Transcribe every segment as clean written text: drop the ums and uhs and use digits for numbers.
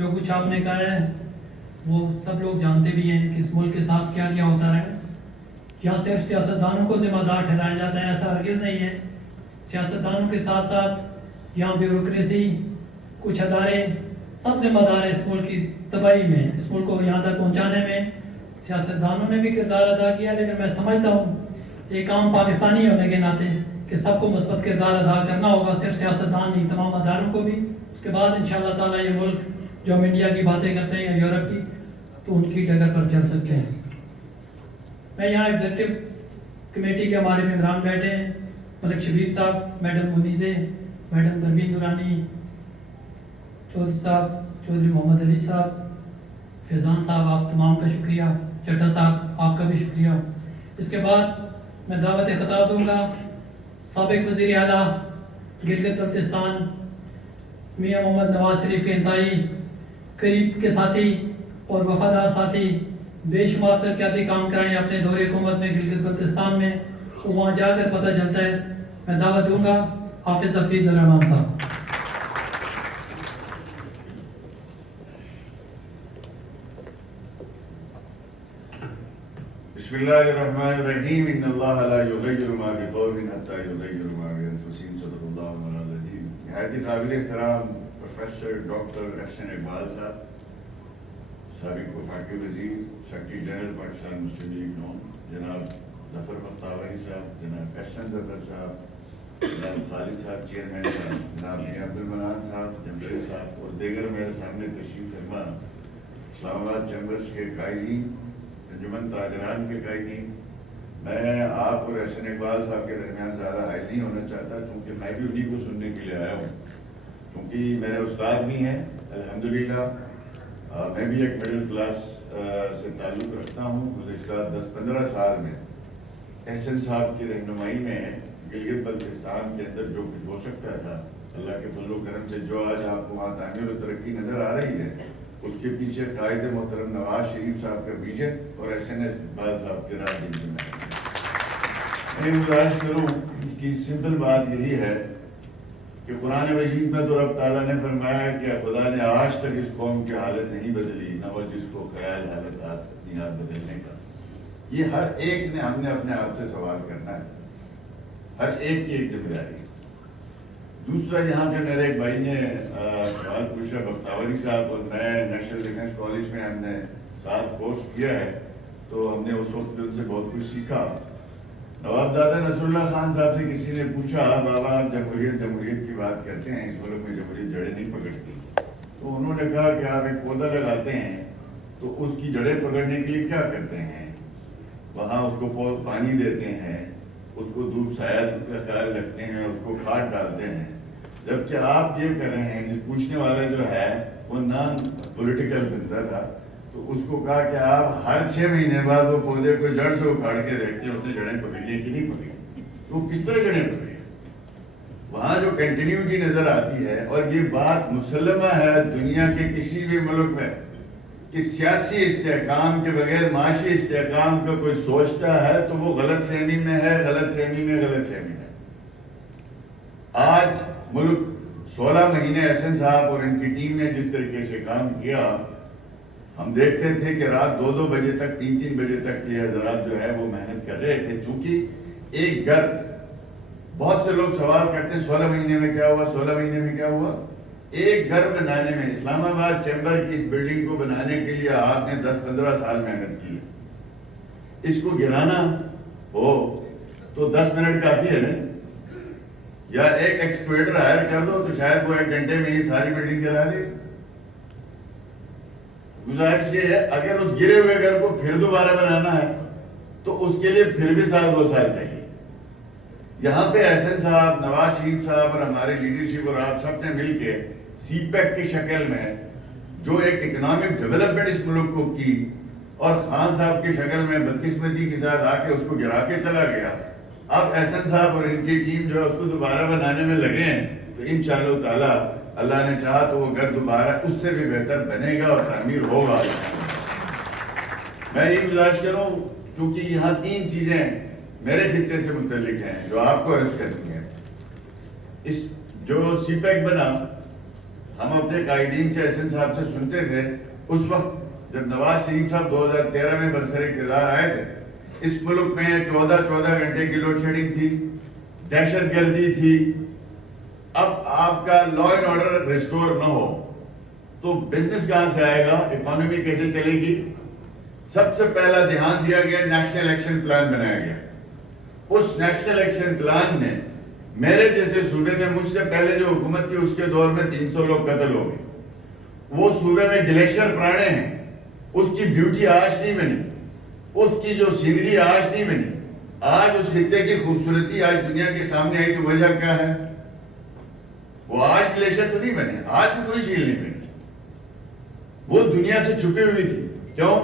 جو کچھ آپ نے کہا ہے وہ سب لوگ جانتے بھی ہیں کہ اس ملک کے ساتھ کیا کیا ہوتا رہا ہے. یہاں صرف سیاستدانوں کو ذمہ دار ٹھہرایا جاتا ہے، ایسا ہرگز نہیں ہے. سیاستدانوں کے ساتھ ساتھ یہاں بیوروکریسی، کچھ ادارے سب ذمہ دار ہیں اس ملک کی تباہی میں. اس ملک کو یہاں تک پہنچانے میں سیاستدانوں نے بھی کردار ادا کیا، لیکن میں سمجھتا ہوں ایک عام پاکستانی ہونے کے ناطے کہ سب کو مثبت کردار ادا کرنا ہوگا، صرف سیاستدان نہیں، تمام اداروں کو بھی. اس کے بعد انشاءاللہ تعالیٰ یہ ملک جو ہم انڈیا کی باتیں کرتے ہیں یا یورپ کی، تو ان کی ڈگر پر چل سکتے ہیں. میں یہاں ایگزیکٹو کمیٹی کے ہمارے ممبران بیٹھے ہیں، ملک شبیر صاحب، میڈم منیزے، میڈم پروین دورانی، چودھری صاحب، چودھری محمد علی صاحب، فیضان صاحب، آپ تمام کا شکریہ. چٹا صاحب آپ کا بھی شکریہ. اس کے بعد میں دعوت خطاب دوں گا سابق وزیر اعلیٰ گلگت بلتستان میاں محمد نواز شریف کے انتہائی قریب کے ساتھی اور وفادار ساتھی، بے شمار ترقیاتی کام کرائیں اپنے دور حکومت میں گلگت بلتستان میں، تو وہاں جا کر پتہ چلتا ہے. میں دعوت دوں گا حافظ حفیظ الرحمان صاحب. بسم اللہ الرحمن الرحیم. ان اللہ لا یغیر ما بقوم حتی یغیروا ما بانفسہم. صدق اللہ مولانا العظیم. نہایت قابل احترام پروفیسر ڈاکٹر احسن اقبال صاحب، سابق وفاقی وزیر، سیکرٹری جنرل پاکستان مسلم لیگ نون، جناب ظفر بختیاری صاحب، جناب احسن ظفر صاحب، جناب خالد صاحب چیئرمین صاحب، جناب میاں عبدالمنان صاحب جمشید صاحب، اور دیگر میرے سامنے تشریف فرما اسلام آباد چیمبرز کے قائدین، انجمن تاجران کے قائدین. میں آپ اور احسن اقبال صاحب کے درمیان زیادہ حائل نہیں ہونا چاہتا، کیونکہ میں بھی انہیں کو سننے کے لیے آیا ہوں، کیونکہ میرے استاد بھی ہیں الحمدللہ. میں بھی ایک مڈل کلاس سے تعلق رکھتا ہوں. گزشتہ 10-15 سال میں احسن صاحب کی رہنمائی میں گلگت بلتستان کے اندر جو کچھ ہو سکتا تھا، اللہ کے فضل و کرم سے جو آج آپ کو وہاں تعمیر و ترقی نظر آ رہی ہے، اس کے پیچھے قائد محترم نواز شریف صاحب کا ویژن اور احسن اقبال صاحب کے راج میں میں گزارش کروں کہ سمپل بات یہی ہے کہ قرآن مجید میں تو رب تعالیٰ نے فرمایا کہ خدا نے آج تک اس قوم کی حالت نہیں بدلی، نہ وہ جس کو خیال حالت اپنی آپ بدلنے کا. یہ ہر ایک نے ہم نے اپنے آپ سے سوال کرنا ہے، ہر ایک کی ایک ذمہ داری. دوسرا، یہاں پہ میرے ایک بھائی نے سوال پوچھا، بختیاری صاحب اور میں نیشنل ڈیفینس کالج میں ہم نے ساتھ کورس کیا ہے، تو ہم نے اس وقت ان سے بہت کچھ سیکھا. نواب دادا نصر اللہ خان صاحب سے کسی نے پوچھا، بابا آپ جمہوریت کی بات کرتے ہیں، اس ملک میں جمہوریت جڑیں نہیں پکڑتی. تو انہوں نے کہا کہ آپ ایک پودا لگاتے ہیں تو اس کی جڑیں پکڑنے کے لیے کیا کرتے ہیں؟ وہاں اس کو پانی دیتے ہیں، اس کو دھوپ سایہ کا خیال رکھتے ہیں، اس کو کھاد ڈالتے ہیں. جبکہ آپ یہ کر رہے ہیں، جس پوچھنے والا جو ہے وہ نان پولیٹیکل بندہ تھا، تو اس کو کہا کہ آپ ہر 6 مہینے بعد وہ پودے کو جڑ سے اکھاڑ کے دیکھتے ہیں اس نے جڑیں پکڑی ہیں کہ نہیں پکڑی، تو وہ کس طرح جڑیں پکڑی. وہاں جو کنٹینیوٹی نظر آتی ہے، اور یہ بات مسلمہ ہے دنیا کے کسی بھی ملک میں کہ سیاسی استحکام کے بغیر معاشی استحکام کا کوئی سوچتا ہے تو وہ غلط فہمی میں ہے، غلط فہمی میں. آج ملک 16 مہینے احسن صاحب اور ان کی ٹیم نے جس طریقے سے کام کیا، ہم دیکھتے تھے کہ رات 2-2 بجے تک، 3-3 بجے تک یہ حضرات جو ہے وہ محنت کر رہے تھے. چونکہ ایک گھر، بہت سے لوگ سوال کرتے ہیں 16 مہینے میں کیا ہوا، 16 مہینے میں کیا ہوا. ایک گھر بنانے میں، اسلام آباد چیمبر کی اس بلڈنگ کو بنانے کے لیے آپ نے 10-15 سال محنت کی. اس کو گرانا ہو تو 10 منٹ کافی ہے نا، یا ایک ایکسکویٹر ہائر کر دو تو شاید وہ 1 گھنٹے میں ہی ساری بلڈنگ گرا دے. گزارش یہ ہے اگر اس گرے ہوئے گھر کو پھر دوبارہ بنانا ہے تو اس کے لیے پھر بھی 1-2 سال چاہیے. یہاں پہ احسن صاحب، نواز شریف صاحب اور ہمارے لیڈرشپ اور آپ سب نے مل کے سی پیک کی شکل میں جو ایک اکنامک ڈیولپمنٹ اس ملک کو کی، اور خان صاحب کی شکل میں بدقسمتی کے ساتھ آ کے اس کو گرا کے چلا گیا. اب احسن صاحب اور ان کی ٹیم جو ہے اس کو دوبارہ بنانے میں لگے ہیں، تو انشاءاللہ تعالی اللہ نے چاہا تو وہ گھر دوبارہ اس سے بھی بہتر بنے گا اور تعمیر ہوگا. میں یہ گزارش کروں، چونکہ یہاں 3 چیزیں میرے خطے سے متعلق ہیں جو آپ کو عرض کرنی ہے. اس جو سی پیک بنا، ہم اپنے قائدین سے احسن صاحب سے سنتے تھے اس وقت جب نواز شریف صاحب 2013 میں برسر اقتدار آئے تھے، اس ملک میں 14 گھنٹے کی لوڈ شیڈنگ تھی، دہشت گردی تھی. اب آپ کا لا اینڈ آرڈر ریسٹور نہ ہو تو بزنس کہاں سے آئے گا، اکانومی کیسے چلے گی؟ سب سے پہلا دھیان دیا گیا، نیشنل ایکشن پلان بنایا گیا. اس نیشنل ایکشن پلان میں میرے جیسے صوبے میں مجھ سے پہلے جو حکومت تھی اس کے دور میں 300 لوگ قتل ہو گئے. وہ صوبے میں گلیشیئر پرانے ہیں، اس کی بیوٹی آج نہیں بنی، اس کی جو سینری آج نہیں بنی. آج اس خطے کی خوبصورتی آج دنیا کے سامنے آئی تو وجہ کیا ہے؟ وہ آج گلیشیئر تو نہیں بنے، آج تو کوئی جھیل نہیں بنی، وہ دنیا سے چھپی ہوئی تھی. کیوں؟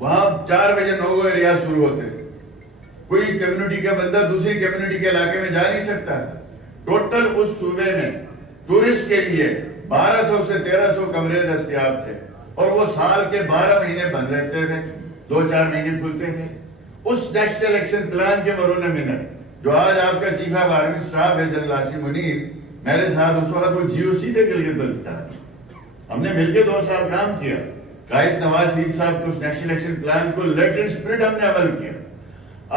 وہاں 4 بجے 9 بجے ریاض شروع ہوتے تھے، کوئی کمیونٹی کا بندہ دوسری کمیونٹی کے علاقے میں جا نہیں سکتا تھا. ٹوٹل اس صوبے میں ٹورسٹ کے لیے 1200 سے 1300 کمرے دستیاب تھے اور وہ سال کے 12 مہینے بند رہتے تھے، 2-4 مہینے کھلتے تھے. اس نیشنل ایکشن پلان کے مرہون منت جو آج آپ کا چیف آف آرمی اسٹاف ہے جنرل عاصم منیر، میرے ساتھ اس وقت وہ جی او سی تھے گلگت بلتستان. ہم نے مل کے 2 سال کام کیا. قائد نواز شریف صاحب کو اس نیشنل ایکشن پلان کو لیٹنٹ اسپرٹ ہم نے عمل کیا.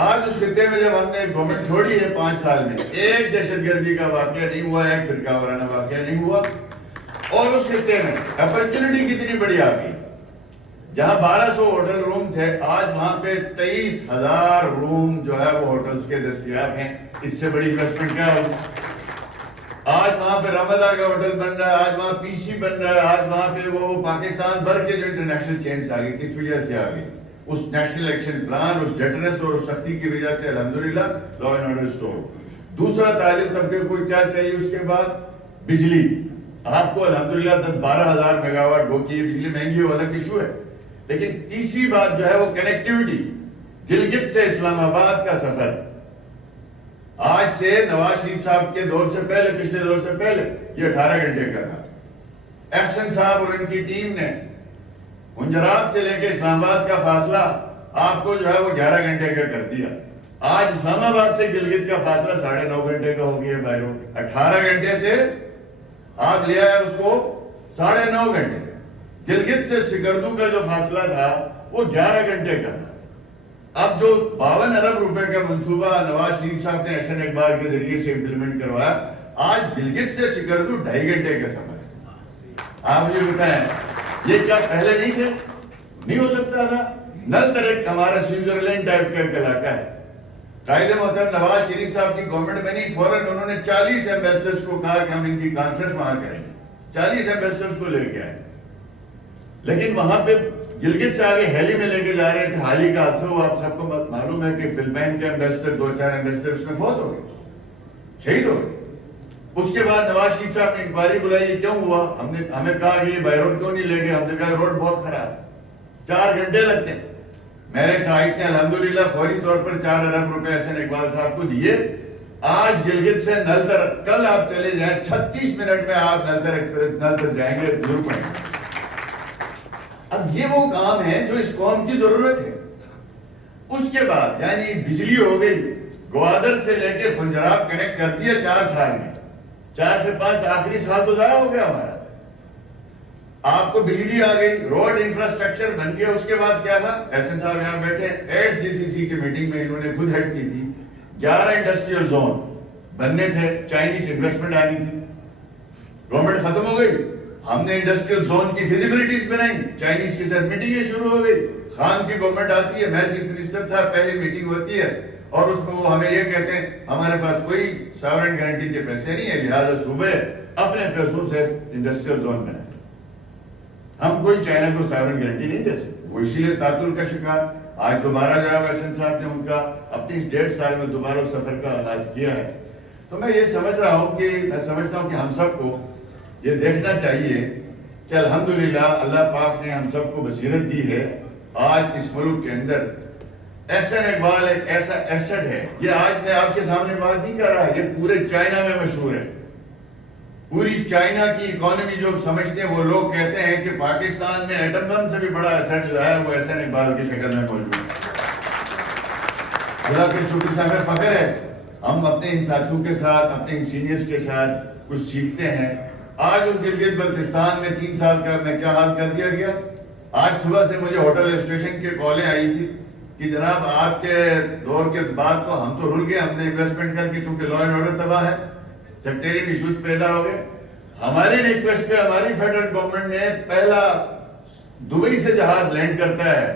آج اس خطے میں جب ہم نے گورنمنٹ چھوڑی ہے 5 سال میں، ایک دہشت گردی کا واقعہ نہیں ہوا، ایک فرقہ وارانہ واقعہ نہیں ہوا. اور اس خطے میں اپرچونٹی کتنی بڑی آ گئی. جہاں 1200 ہوٹل روم تھے، آج وہاں پہ 23,000 روم جو ہے وہ ہوٹلز کے دستیاب ہیں. اس سے بڑی انویسٹمنٹ کیا ہوگی؟ آج وہاں پہ رمضا کا ہوٹل بن رہا ہے، آج وہاں پی سی بن رہا ہے، آج وہاں پہ وہ پاکستان بھر کے جو انٹرنیشنل چینز آ گئی. کس وجہ سے آ گئی؟ اس نیشنل ایکشن پلان، اس ڈیٹرنس اور اس سختی کی وجہ سے الحمدللہ لا اینڈ آرڈر ریسٹور. دوسرا تاجر طبقے کو کیا چاہیے اس کے بعد؟ بجلی. آپ کو الحمدللہ 10-12 ہزار میگا واٹ وہ کی بجلی مہنگی ہو الگ ایشو ہے. لیکن تیسری بات جو ہے وہ کنیکٹیوٹی. گلگت سے اسلام آباد کا سفر آج سے نواز شریف صاحب کے دور سے پہلے، پچھلے دور سے پہلے یہ 18 گھنٹے کا تھا. احسن صاحب اور ان کی ٹیم نے گجرات سے لے کے اسلام آباد کا فاصلہ آپ کو جو ہے وہ 11 گھنٹے کا کر دیا. آج اسلام آباد سے گلگت کا فاصلہ 9.5 گھنٹے کا ہو گیا. بائی روڈ 18 گھنٹے سے آپ لے آئے اس کو 9.5 گھنٹے. گلگت سے سکردو کا جو فاصلہ تھا وہ 11 گھنٹے کا تھا. اب جو 52 ارب روپے کا منصوبہ نواز شریف صاحب نے احسن اقبال کے ذریعے سے امپلیمنٹ کروایا، آج گلگت سے سکردو 2.5 گھنٹے کا سفر ہے. آپ مجھے بتائیں یہ کیا پہلے نہیں تھے؟ نہیں ہو سکتا تھا. نل ترک ہمارا سوئٹزرلینڈ ٹائپ کا ایک علاقہ ہے. قائد محترم نواز شریف صاحب کی گورنمنٹ بنی، فوراً انہوں نے 40 ایمبیسڈرز کو کہا کہ ہم ان کی کانفرنس وہاں کریں گے. 40 ایمبیسڈرز کو لے کے آئے. لیکن وہاں پہ گلگت سے آگے ہیلی میں لے کے جا رہے تھے. حال ہی کا حادثہ ہوا، آپ سب کو معلوم ہے کہ فلپائن کے ایمبیسڈر 2-4 ایمبیسڈر اس میں فوت ہو گئے، شہید ہو گئے. اس کے بعد نواز شریف صاحب نے انکوائری بلائی، یہ کیوں ہوا؟ ہمیں کہا کہ یہ بائی روڈ کیوں نہیں لے گئے؟ ہم نے کہا روڈ بہت خراب ہے، 4 گھنٹے لگتے ہیں. میرے قائد نے الحمدللہ فوری طور پر 4 ارب روپے احسن اقبال صاحب کو دیے. آج گلگت سے نلتر کل آپ چلے جائیں 36 منٹ میں آپ نلتر ایکسپریس نلتر جائیں گے ضرور پڑیں گے. اب یہ وہ کام ہے جو اس قوم کی ضرورت ہے. اس کے بعد یعنی بجلی ہو گئی، گوادر سے لے کے خنجراب کنیکٹ کر دیا 4 سال میں. 4 سے 5 آخری سال تو ضائع ہو گیا ہمارا. آپ کو بجلی آ گئی، روڈ انفراسٹرکچر بن گیا. اس کے بعد کیا تھا؟ احسن صاحب یہاں بیٹھے، ایس جی سی سی کی میٹنگ میں انہوں نے خود ہیڈ کی تھی. 11 انڈسٹریل زون بننے تھے، چائنیز انویسٹمنٹ آنی تھی. گورنمنٹ ختم ہو گئی، ہم نے انڈسٹریل زون کی فیزیبلٹیز بنائی، چائنیز کے ساتھ میٹنگیں شروع ہو گئی. خان کی گورنمنٹ آتی ہے، میں چیف منسٹر تھا، پہلی میٹنگ ہوتی ہے اور اس میں وہ ہمیں یہ کہتے ہیں ہمارے پاس کوئی ساورن گارنٹی کے پیسے نہیں ہے، لہٰذا صوبے اپنے پیسوں سے انڈسٹریل زون بنائیں. ہم کوئی چائنا کو ساورن گارنٹی نہیں دے سکتے. وہ اسی لیے تعطل کا شکار. آج دوبارہ جو ہے احسن صاحب نے ان کا اپنی اس 1.5 سال میں دوبارہ اس سفر کا آغاز کیا ہے. تو میں یہ سمجھ رہا ہوں کہ میں سمجھتا ہوں کہ ہم سب کو یہ دیکھنا چاہیے کہ الحمدللہ اللہ پاک نے ہم سب کو بصیرت دی ہے. آج اس ملک کے اندر احسن اقبال ایک ایسا ایسٹ ہے. یہ آج میں آپ کے سامنے بات نہیں کر رہا، یہ پورے چائنا میں مشہور ہے. پوری چائنا کی اکانومی جو سمجھتے ہیں وہ لوگ کہتے ہیں کہ پاکستان میں ایٹم بم سے بھی بڑا ایسٹ جو ہے وہ احسن اقبال کی شکل میں موجود ہے. خدا کے شکر سے ہمیں فخر ہے. ہم اپنے ان ساتھیوں کے ساتھ، اپنے ان سینئرز کے ساتھ کچھ سیکھتے ہیں آج اس گلگت بلتستان میں 3 سال کا میں کیا حال کر دیا گیا. آج صبح سے مجھے ہوٹل اسٹیشن کے کالیں آئی تھی کہ جناب آپ کے دور کے بعد تو ہم تو رول گئے, ہم نے انویسٹمنٹ کر کے, کیونکہ لا اینڈ آرڈر تباہ ہے, سیکٹریل ایشوز پیدا ہو گئے. ہماری ریکویسٹ پہ ہماری فیڈرل گورنمنٹ نے پہلا دبئی سے جہاز لینڈ کرتا ہے,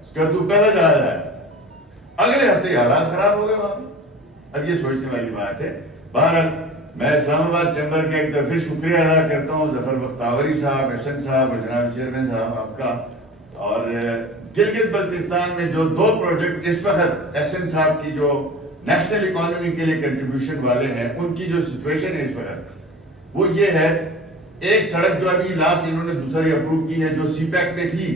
اسکردو پہلا جہاز ہے, اگلے ہفتے حالات خراب ہو گئے وہاں. اب یہ سوچنے والی بات ہے. بہرحال میں اسلام آباد چیمبر کا ایک دفعہ شکریہ ادا کرتا ہوں ظفر بختاوری صاحب, احسن صاحب اور جناب چیئرمین صاحب آپ کا. اور گلگت بلتستان میں جو 2 پروجیکٹ اس وقت احسن صاحب کی جو نیشنل اکانومی کے لیے کنٹریبیوشن والے ہیں, ان کی جو سچویشن ہے اس وقت وہ یہ ہے, ایک سڑک جو ابھی لاسٹ انہوں نے دوسری اپروو کی ہے, جو سی پیک میں تھی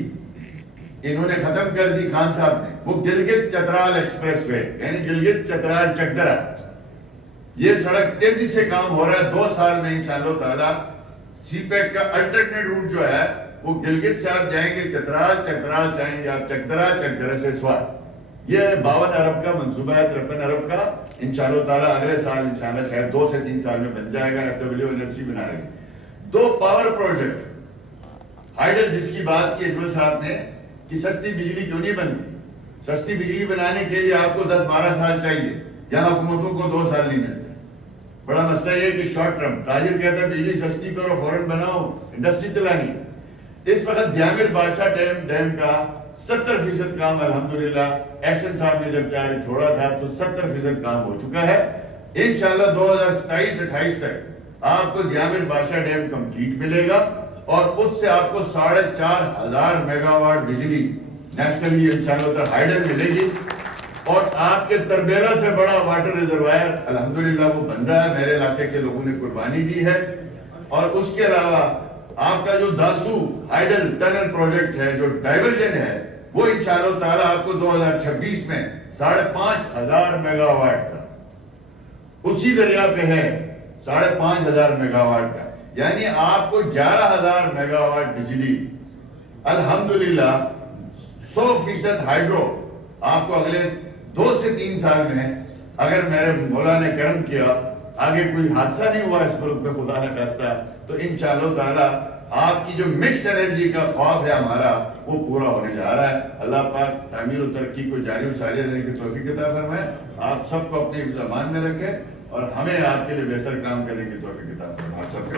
انہوں نے ختم کر دی خان صاحب نے, وہ گلگت چترال ایکسپریس وے یعنی گلگت چترال چکدرا. یہ سڑک تیزی سے کام ہو رہا ہے, 2 سال میں انشاءاللہ تعالی سی پیک کا الٹرنیٹ روٹ جو ہے وہ گلگت سے آپ جائیں گے چترال, چترال سے آئیں گے آپ چکدرا, چکدرا سے سوات. یہ 52 ارب کا منصوبہ ہے, 53 ارب کا. انشاءاللہ تعالی اگلے سال انشاءاللہ شاید 2 سے 3 سال میں بن جائے گا. FWNRC بنا رہے ہیں. 2 پاور پروجیکٹ ہائیڈل جس کی بات کی اجمل صاحب نے کہ سستی بجلی کیوں نہیں بنتی. سستی بجلی بنانے کے لیے آپ کو 10-12 سال چاہیے, یہاں حکومتوں کو 2 سال نہیں ملتے. بڑا مسئلہ یہ کہ شارٹ ٹرم تاجر کہتا ہے بجلی سستی کرو, فوراً بناؤ, انڈسٹری چلانی. اس وقت دیامر بادشاہ ڈیم کا 70% کام الحمدللہ احسن صاحب نے جب چارج چھوڑا تھا تو 70% کام ہو چکا ہے. انشاءاللہ 2027-28 تک آپ کو دیامر بادشاہ ڈیم کمپلیٹ ملے گا اور اس سے آپ کو 4,500 میگا واٹ بجلی نیشنلی انشاءاللہ ہائیڈل ملے گی. اور آپ کے تربیلا سے بڑا واٹر ریزروائر الحمدللہ وہ بن رہا ہے, میرے علاقے کے لوگوں نے قربانی دی ہے. اور اس کے علاوہ آپ کا جو داسو ہائیڈل ٹنل پروجیکٹ ہے, جو ڈائیورژن ہے, وہ انشاءاللہ تعالی آپ کو 2026 میں 5,500 میگا واٹ کا اسی دریا پہ ہے, 5,500 میگا واٹ کا, یعنی آپ کو 11,000 میگا واٹ بجلی الحمدللہ 100% ہائیڈرو آپ کو اگلے 2 سے 3 سال میں, اگر میرے مولا نے کرم کیا, آگے کوئی حادثہ نہیں ہوا اس ملک میں خدا نہ خواستہ, تو انشاءاللہ تعالی آپ کی جو مکس انرجی کا خواب ہے ہمارا وہ پورا ہونے جا رہا ہے. اللہ پاک تعمیر و ترقی کو جاری و ساری رہنے کی توفیق عطا فرمائے. آپ سب کو اپنے زمان میں رکھے اور ہمیں آپ کے لیے بہتر کام کرنے کی توفیق عطا فرمائے. آپ سب کے